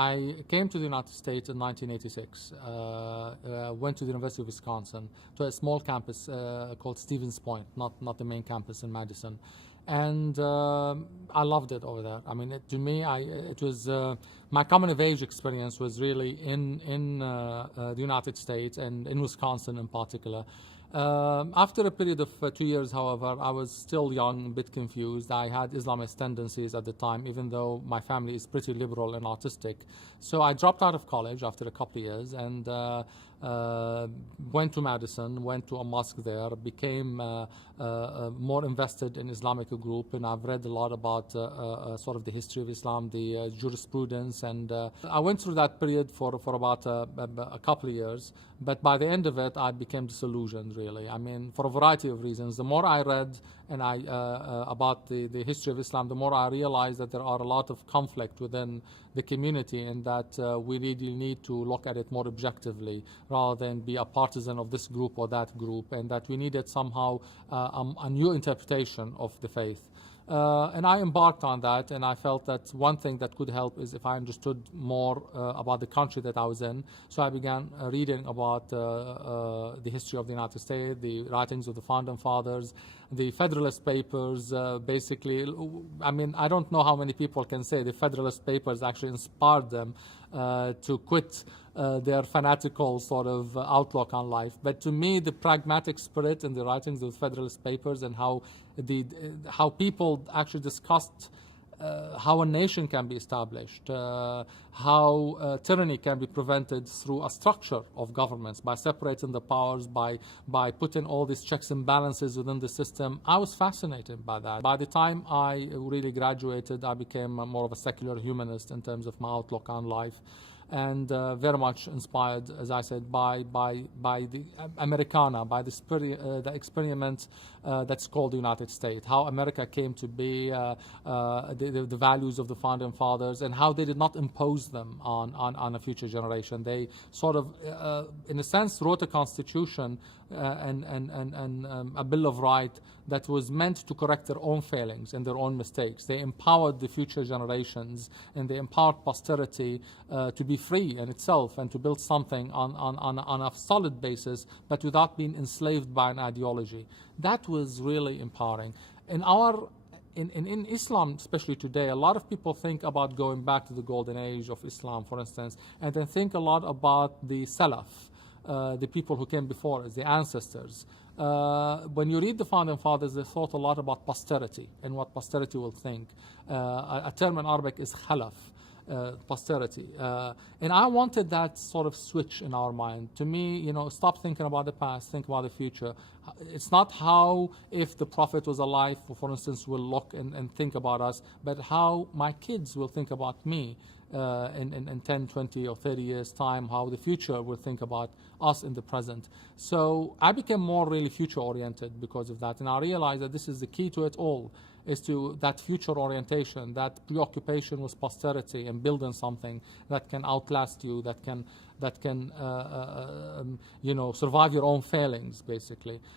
I came to the United States in 1986, went to the University of Wisconsin, to a small campus called Stevens Point, not the main campus in Madison. And I loved it over there. I mean, to me, it was my coming of age experience was really in the United States and in Wisconsin in particular. After a period of 2 years, however, I was still young, a bit confused. I had Islamist tendencies at the time, even though my family is pretty liberal and artistic. So I dropped out of college after a couple of years and went to Madison, went to a mosque there, became more invested in Islamic group, and I've read a lot about sort of the history of Islam, the jurisprudence, and I went through that period for about a couple of years. But by the end of it, I became disillusioned, really. I mean, for a variety of reasons. The more I read and about the history of Islam, the more I realized that there are a lot of conflict within the community, and that we really need to look at it more objectively rather than be a partisan of this group or that group, and that we needed somehow a new interpretation of the faith. And I embarked on that, and I felt that one thing that could help is if I understood more about the country that I was in. So I began reading about the history of the United States, the writings of the Founding Fathers, the Federalist Papers. Basically, I mean, I don't know how many people can say the Federalist Papers actually inspired them to quit their fanatical sort of outlook on life. But to me, the pragmatic spirit in the writings of the Federalist Papers and how people actually discussed how a nation can be established, how tyranny can be prevented through a structure of governments, by separating the powers, by putting all these checks and balances within the system. I was fascinated by that. By the time I really graduated, I became more of a secular humanist in terms of my outlook on life, and very much inspired, as I said, by the Americana, by the experiment that's called the United States, how America came to be, the values of the Founding Fathers, and how they did not impose them on a future generation. They sort of, in a sense, wrote a constitution and a Bill of Rights that was meant to correct their own failings and their own mistakes. They empowered the future generations, and they empowered posterity to be free in itself and to build something on a solid basis, but without being enslaved by an ideology. That was really empowering. In Islam, especially today, a lot of people think about going back to the golden age of Islam, for instance, and then think a lot about the Salaf, the people who came before us, the ancestors. When you read the Founding Fathers, they thought a lot about posterity and what posterity will think. A term in Arabic is khalaf, posterity. And I wanted that sort of switch in our mind. To me, stop thinking about the past, think about the future. It's not how, if the Prophet was alive, for instance, will look and think about us, but how my kids will think about me in 10, 20, or 30 years' time, how the future will think about us in the present. So I became more really future-oriented because of that, and I realized that this is the key to it all, is to that future orientation, that preoccupation with posterity and building something that can outlast you, that can survive your own failings, basically.